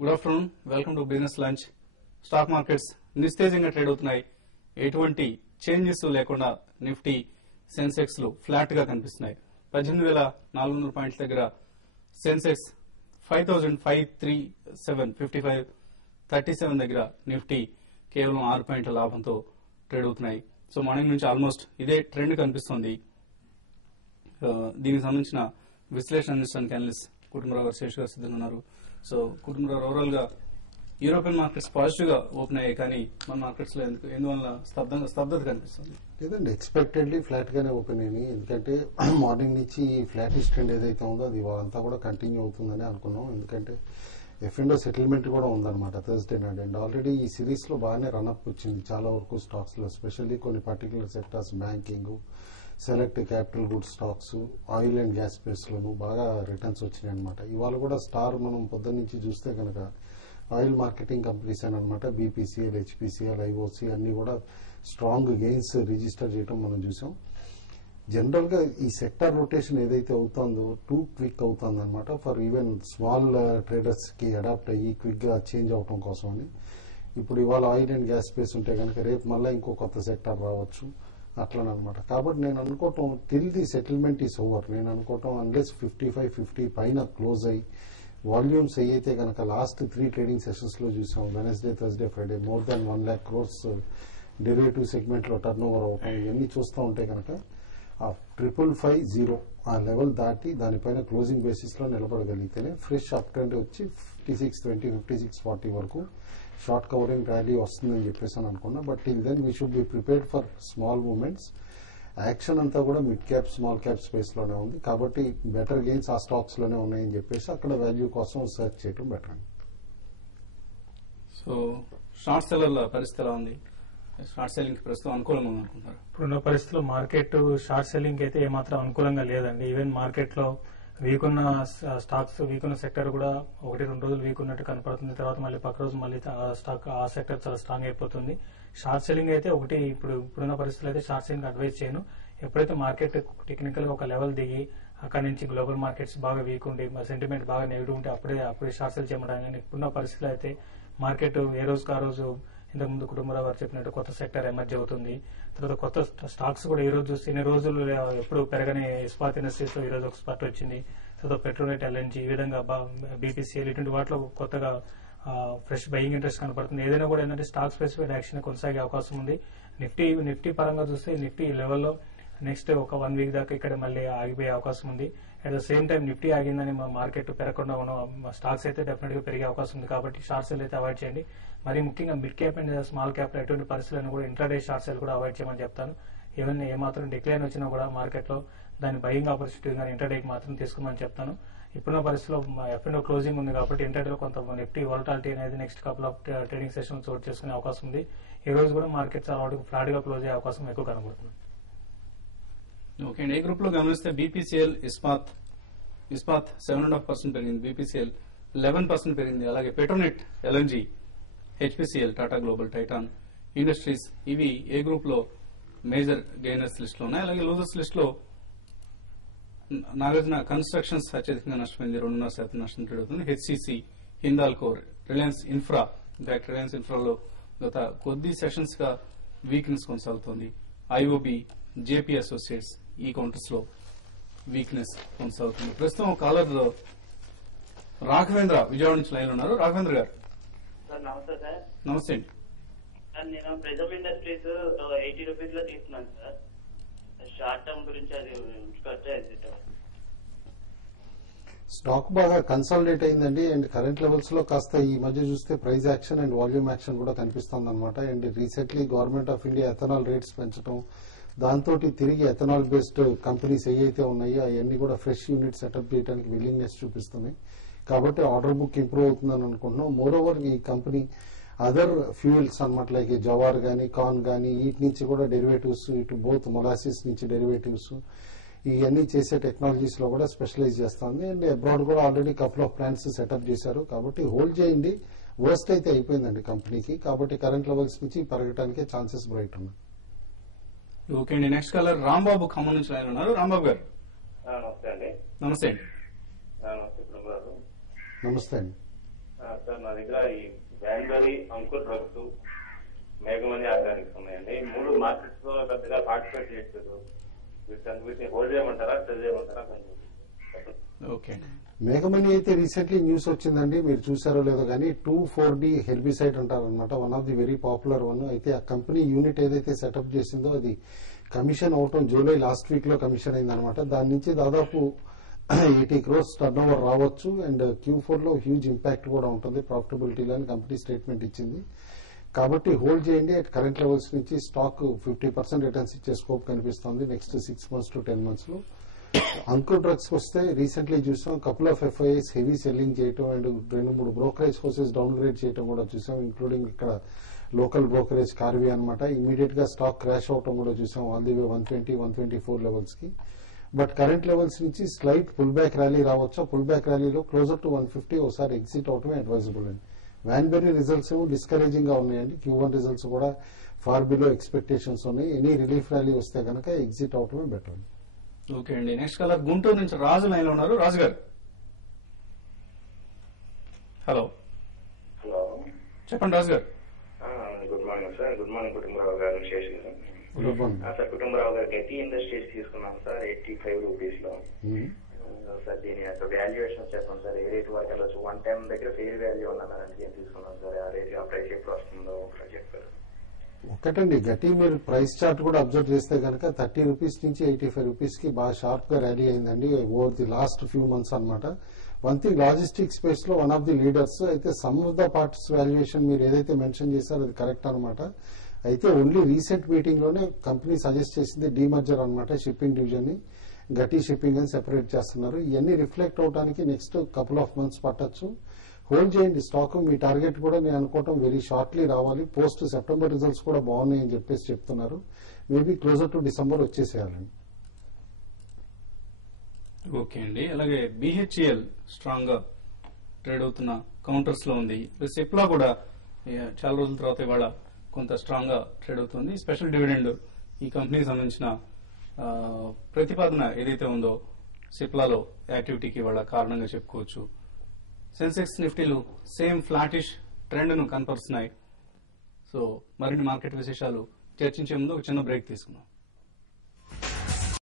Good afternoon, welcome to business lunch. Stock markets నిస్తేజంగా trade అవుతున్నాయి. ఎటువంటి చేంజెస్ లేకుండా నిఫ్టీ, సెన్సెక్స్ లు ఫ్లాట్ గా కనిపిస్తున్నాయి. 18,400 పాయింట్ల దగ్గర సెన్సెక్స్ 5,537 దగ్గర నిఫ్టీ కేవలం 6 పాయింట్ల లాభంతో ట్రేడ్ అవుతున్నాయి. సో మార్నింగ్ నుంచి ఆల్మోస్ట్ ఇదే ట్రెండ్ కనిపిస్తోంది. దీనికి సంబంధించిన విశ్లేషణ అందించడానికి అనలిస్ట్ కుటుంబరావు గారు, శేష్ గారు సిద్ధంగా ఉన్నారు. సో కుటుంబరావు, ఓవరాల్ గా యూరోపియన్ మార్కెట్స్ పాజిటివ్ గా ఓపెన్ అయ్యాయి, కానీ మన మార్కెట్స్ లో ఎందువల్ల స్తబ్దత కనిపిస్తుంది? లేదండి, ఎక్స్పెక్టెడ్లీ ఫ్లాట్ గానే ఓపెన్ అయినాయి. ఎందుకంటే మార్నింగ్ నుంచి ఫ్లాటిష్ ట్రెండ్ ఏదైతే ఉందో అది వాళ్ళంతా కూడా కంటిన్యూ అవుతుందని అనుకున్నాం. ఎందుకంటే F&O సెటిల్మెంట్ కూడా ఉందన్నమాట థర్స్డే నాడు. అండ్ ఆల్రెడీ ఈ సిరీస్ లో బాగానే రన్అప్ వచ్చింది చాలా వరకు స్టాక్స్ లో, ఎస్పెషల్లీ కొన్ని particular sectors, banking, select capital good stocks, oil and gas space లోను బాగా రిటర్న్స్ వచ్చినాయి అనమాట. ఇవాళ కూడా స్టార్ మనం పొద్దున్న నుంచి చూస్తే కనుక ఆయిల్ మార్కెటింగ్ కంపెనీస్ అనమాట, బీపీసీఎల్, హెచ్పీసీఎల్, ఐఓసీ అన్ని కూడా స్ట్రాంగ్ గెయిన్స్ రిజిస్టర్ చేయడం మనం చూసాం. జనరల్ గా ఈ సెక్టర్ రొటేషన్ ఏదైతే అవుతుందో టూ క్విక్ అవుతుంది అనమాట, ఫర్ ఈవెన్ స్మాల్ ట్రేడర్స్ కి అడాప్ట్ అయ్యి క్విక్ గా చేంజ్ అవడం కోసం అని. ఇప్పుడు ఇవాళ ఆయిల్ అండ్ గ్యాస్ స్పేస్ ఉంటే కనుక రేపు మళ్ళీ ఇంకో కొత్త సెక్టర్ రావచ్చు అట్లనమాట. కాబట్టి నేను అనుకోవటం till the settlement is over, నేను అనుకోవటం అన్లెస్ 55-50 పైన క్లోజ్ అయ్యి వాల్యూమ్స్ అయితే కనుక లాస్ట్ 3 ట్రేడింగ్ సెషన్స్ లో చూసాం, Wednesday, Thursday, Friday more than 1 lakh crores derivative segment లో టర్న్ ఓవర్ అవటం ఇవన్నీ చూస్తూ ఉంటే కనుక ఆ 555 ఆ లెవెల్ దాటి దానిపైన క్లోజింగ్ బేసిస్ లో నిలబడగలిగితేనే ఫ్రెష్ అప్ ట్రెండ్ వచ్చి 5620, 5640 వరకు షార్ట్ కవరింగ్ ర్యాలీ వస్తుందని చెప్పేసి అని అనుకున్నా. But till then we should be prepared for small movements. Action అంతా కూడా mid cap, small cap space లోనే ఉంది. కాబట్టి బెటర్ గెయిన్స్ ఆ స్టాక్స్ లోనే ఉన్నాయని చెప్పేసి అక్కడ వాల్యూ కోసం సెర్చ్ చేయడం బెటర్ అండి. సో షార్ట్ సెల్లర్ల పరిస్థితి ఎలా ఉంది? షార్ట్ సెల్లింగ్ ప్రస్తుతం అనుకూలంగా ఉంది అనుకుంటారు? ఇప్పుడున్న పరిస్థితుల్లో మార్కెట్ షార్ట్ సెల్లింగ్ అయితే ఏమాత్రం అనుకూలంగా లేదండి. ఈవెన్ మార్కెట్ లో వీక్ ఉన్న స్టాక్స్, వీక్ ఉన్న సెక్టర్ కూడా 1-2 రోజులు వీక్ ఉన్నట్టు కనపడుతుంది. తర్వాత మళ్ళీ పక్క రోజు మళ్ళీ స్టాక్ ఆ సెక్టర్ చాలా స్ట్రాంగ్ అయిపోతుంది. షార్ట్ సెల్లింగ్ అయితే ఇప్పుడున్న పరిస్థితుల్లో అయితే షార్ట్ సెల్లింగ్ అడ్వైజ్ చేయను. ఎప్పుడైతే మార్కెట్ టెక్నికల్ గా ఒక లెవెల్ దిగి అక్కడ నుంచి గ్లోబల్ మార్కెట్స్ బాగా వీక్ ఉండి సెంటిమెంట్ బాగా నెగిటివ్ ఉంటే అప్పుడే షార్ట్ సెల్ చేయడం. కానీ ఇప్పుడున్న పరిస్థితుల్లో అయితే మార్కెట్ ఏ రోజుకు ఆ రోజు ఇంతకుముందు కుటుంబరావు గారు చెప్పినట్టు కొత్త సెక్టర్ ఎమర్జ్ అవుతుంది. తర్వాత కొత్త స్టాక్స్ కూడా ఈ రోజు చూస్తే ఇన్ని రోజులు ఎప్పుడు పెరగని ఇస్పాత్ ఇండస్ట్రీస్ లో ఈ రోజు ఒక స్పాట్ వచ్చింది. తర్వాత పెట్రోనెట్, ఎల్ఎన్జీ, ఈ విధంగా బీపీసీఎల్ ఇటువంటి వాటిలో కొత్తగా ఫ్రెష్ బయింగ్ ఇంట్రెస్ట్ కనపడుతుంది. ఏదైనా కూడా ఏంటంటే స్టాక్ స్పెసిఫైడ్ యాక్షన్ కొనసాగే అవకాశం ఉంది. నిఫ్టీ పరంగా చూస్తే నిఫ్టీ లెవెల్లో నెక్స్ట్ ఒక 1 వీక్ దాకా ఇక్కడ మళ్ళీ ఆగిపోయే అవకాశం ఉంది. At the same time Nifty ఆగిందని మార్కెట్ పెరగకుండా ఉన్న స్టాక్స్ అయితే డెఫినెట్ గా పెరిగే అవకాశం ఉంది. కాబట్టి షార్ట్ సెల్ అయితే అవాయిడ్ చేయండి. మరి ముఖ్యంగా mid cap and small cap ఎటువంటి పరిస్థితులను కూడా ఇంట్రాడే షార్ట్ సెల్ కూడా అవాయిడ్ చేయమని చెప్తాను. ఈవెన్ ఏమాత్రం డిక్లైన్ వచ్చినా కూడా మార్కెట్ లో దాని బయింగ్ ఆపర్చునిటీ కానీ ఇంట్రాడేకి మాత్రం తీసుకోమని చెప్తాను. ఇప్పుడున్న పరిస్థితిలో F&O క్లోజింగ్ ఉంది కాబట్టి ఇంట్రాడేలో కొంత నిఫ్టీ వాలటాలిటీ అనేది next couple of trading sessions చోటు చేసుకునే అవకాశం ఉంది. ఈ రోజు కూడా మార్కెట్ చాలా ఫ్లాట్ గా క్లోజ్ అయ్యే అవకాశం ఎక్కువ కనబడుతుంది. ఓకే అండి. ఏ గ్రూప్ లో గమనిస్తే బీపీసీఎల్, ఇస్పాత్ 7.5% పెరిగింది, బీపీసీఎల్ 11% పెరిగింది. అలాగే Petronet, LNG, HPCL, Tata global, Titan industries ఇవి ఏ గ్రూప్ లో మేజర్ గెయినర్స్ లిస్ట్ లో ఉన్నాయి. అలాగే లూజర్స్ లిస్ట్ లో నాగార్జున కన్స్ట్రక్షన్స్ అత్యధికంగా నష్టపోయింది, 2.5% నష్టం ట్రేడ్ అవుతుంది. హెచ్సీసీ, హిందాల్కోర్, రిలయన్స్ ఇన్ఫ్రా, ఇన్ఫాక్ట్ రిలయన్స్ ఇన్ఫ్రాలో గత కొద్ది సెషన్స్ గా వీక్నెస్ కొనసాగుతోంది. ఐఓబి, జేపీ అసోసియేట్స్ ఈ కౌంటర్స్ లో వీక్నెస్ కొనసాగుతుంది. ప్రస్తుతం కాలర్ రాఘవేంద్ర విజయవాడ నుంచి లైన్ ఉన్నారు. రాఘవేంద్ర గారు నమస్తే సార్. నమస్తే అండి. సార్ నేను ప్రిజమ్ ఇండస్ట్రీస్ 80 రూపీస్ లో తీసుకున్నాను సార్. షార్ట్ టర్మ్ గురించి అది ఉంచుకోవచ్చా? స్టాక్ బాగా కన్సాలిడేట్ అయిందండి. అండ్ కరెంట్ లెవెల్స్ లో కాస్త ఈ మధ్య చూస్తే price action and volume action కూడా కనిపిస్తుంది అనమాట. And recently government of India ethanol rates పెంచడం, దాంతో తిరిగి ఎథనాల్ బేస్డ్ కంపెనీస్ ఏవైతే ఉన్నాయో అవన్నీ కూడా ఫ్రెష్ యూనిట్ సెటప్ చేయడానికి విల్లింగ్నెస్ చూపిస్తున్నాయి. కాబట్టి ఆర్డర్ బుక్ ఇంప్రూవ్ అవుతుందని అనుకుంటున్నాం. మోర్ ఓవర్ ఈ కంపెనీ అదర్ ఫ్యూయల్స్ అనమాట, లైక్ జవార్ గానీ, కార్న్ గానీ, వీటి నుంచి కూడా డెరివేటివ్స్, ఇటు బోత్ మొలాసిస్ నుంచి డెరివేటివ్స్ ఇవన్నీ చేసే టెక్నాలజీస్ లో కూడా స్పెషలైజ్ చేస్తుంది. అండ్ అబ్రాడ్ కూడా already couple of plants setup చేశారు. కాబట్టి హోల్డ్ చేయండి. వర్స్ట్ అయితే అయిపోయిందండి కంపెనీకి. కాబట్టి కరెంట్ లెవెల్స్ నుంచి పెరగడానికి ఛాన్సెస్ బ్రైట్ ఉన్నాయి. ఓకే అండి. నెక్స్ట్ కాలర్ రాంబాబు ఖమ్మం నుంచి లైన్ ఉన్నారు. రాంబాబు గారు నమస్తే అండి. నమస్తే అండి. నమస్తే కుటుంబాలు. నమస్తే అండి. సార్ సార్ నా దగ్గర ఈ వ్యాన్బెరీ, అంకుర్ డ్రగ్స్, మేఘమణి ఆర్గానిక్స్ ఉన్నాయండి. ఈ 3 మార్కెట్స్ లో పెద్దగా పార్టిసిపేట్ చేయట్లేదు. వీటిని హోల్డ్ చేయమంటారా, సెల్ చేయమంటారా కొంచెం చెప్పండి. ఓకే. మేఘమణి అయితే రీసెంట్లీ న్యూస్ వచ్చిందండి, మీరు చూసారో లేదో కానీ 2,4-D హెర్బిసైడ్ అంటారనమాట. One of the very popular one. అయితే ఆ కంపెనీ యూనిట్ ఏదైతే సెటప్ చేసిందో అది కమిషన్ అవటం జూలై లాస్ట్ వీక్ లో కమిషన్ అయిందనమాట. దాని నుంచి దాదాపు 80 crores టర్న్ ఓవర్ రావచ్చు. అండ్ Q4 లో హ్యూజ్ ఇంపాక్ట్ కూడా ఉంటుంది ప్రాఫిటబిలిటీలో అని కంపెనీ స్టేట్మెంట్ ఇచ్చింది. కాబట్టి హోల్డ్ చేయండి. అట్ కరెంట్ లెవెల్స్ నుంచి స్టాక్ 50% రిటర్న్స్ ఇచ్చే స్కోప్ కనిపిస్తుంది నెక్స్ట్ 6 months to 10 months లో. అంకుర్ డ్రగ్స్ వస్తే రీసెంట్లీ చూసాం couple of FIIs heavy selling చేయటం and 2-3 brokerage houses downgrade చేయటం కూడా చూసాం, ఇంక్లూడింగ్ ఇక్కడ లోకల్ బ్రోకరేజ్ కార్వి అనమాట. ఇమీడియట్ గా స్టాక్ క్రాష్ అవటం కూడా చూసాం ఆల్ ది వే 120-124 లెవెల్స్ కి. బట్ కరెంట్ లెవెల్స్ నుంచి స్లైట్ పుల్ బ్యాక్ ర్యాలీ రావచ్చు. పుల్ బ్యాక్ ర్యాలీలో క్లోజర్ టు 150 ఒకసారి ఎగ్జిట్ అవటమే అడ్వైజబుల్ అండి. వ్యాన్బెరీ రిజల్ట్స్ ఏమో డిస్కరేజింగ్ గా ఉన్నాయండి. Q1 రిజల్ట్స్ కూడా ఫార్ బిలో ఎక్స్పెక్టేషన్స్ ఉన్నాయి. ఎనీ రిలీఫ్ ర్యాలీ వస్తే కనుక ఎగ్జిట్ అవటమే బెటర్ అండి. ఓకే అండి. నెక్స్ట్ కలర్ గుంటూరు నుంచి రాజు లైన్ లో ఉన్నారు. రాజు గారు హలో. హలో, చెప్పండి రాజు గారు. Good morning sir. Good morning Kutumbarao గారు, శేష్ గారు. సార్ కుటుంబరావు గారు గట్టి ఇండస్ట్రీస్ తీసుకున్నాం సార్ 85 రూపీస్ లో. సార్ దీని యొక్క వాల్యుయేషన్ చెప్పండి సార్, ఏ రేట్ వరకు వెళ్ళచ్చు? 110 దగ్గర ఫెయిర్ వాల్యూ ఉన్నానంటే ఏం తీసుకున్నాం సార్, ఆ రేట్ ఆ ప్రైస్ ఎప్పుడు వస్తుందో ఒకసారి చెప్పారు. ఒకటండి గట్టి మీరు ప్రైస్ చార్ట్ కూడా అబ్జర్వ్ చేస్తే కనుక 30 రూపీస్ నుంచి 85 రూపీస్ కి బాగా షార్ప్ గా ర్యాలీ అయిందండి over the last few months అనమాట. వన్ థింగ్ లాజిస్టిక్ స్పేస్ లో వన్ ఆఫ్ ది లీడర్స్. అయితే some of the parts valuation మీరు ఏదైతే మెన్షన్ చేశారో అది కరెక్ట్ అనమాట. అయితే ఓన్లీ రీసెంట్ మీటింగ్ లోనే కంపెనీ సజెస్ట్ చేసింది డీమర్జర్ అనమాట, షిప్పింగ్ డివిజన్ ని గట్టి షిప్పింగ్ అని సెపరేట్ చేస్తున్నారు. ఇవన్నీ రిఫ్లెక్ట్ అవడానికి నెక్స్ట్ కపుల్ ఆఫ్ మంత్స్ పట్టొచ్చు. హోల్డ్ చేయండి స్టాక్. మీ టార్గెట్ కూడా నేను అనుకోవటం వెరీ షార్ట్లీ రావాలి. పోస్ట్ సెప్టెంబర్ రిజల్ట్స్ కూడా బాగున్నాయని చెప్పేసి చెప్తున్నారు. మేబీ క్లోజర్ టు డిసెంబర్ వచ్చేసేయాలండి. ఓకే అండి. అలాగే BHEL స్ట్రాంగ్ గా ట్రేడ్ అవుతున్న కౌంటర్స్ లో ఉంది. సిప్లా కూడా చాలా రోజుల తర్వాత ఇవాళ కొంత స్ట్రాంగ్ గా ట్రేడ్ అవుతుంది. స్పెషల్ డివిడెండ్ ఈ కంపెనీకి సంబంధించిన ప్రతిపాదన ఏదైతే ఉందో సిప్లాలో యాక్టివిటీకి ఇవాళ కారణంగా చెప్పుకోవచ్చు. సెన్సెక్స్ నిఫ్టీలు సేమ్ ఫ్లాటిష్ ట్రెండ్ ను కనపరుస్తున్నాయి. సో మరిన్ని మార్కెట్ విశేషాలు చర్చించే ముందు ఒక చిన్న బ్రేక్ తీసుకున్నాం.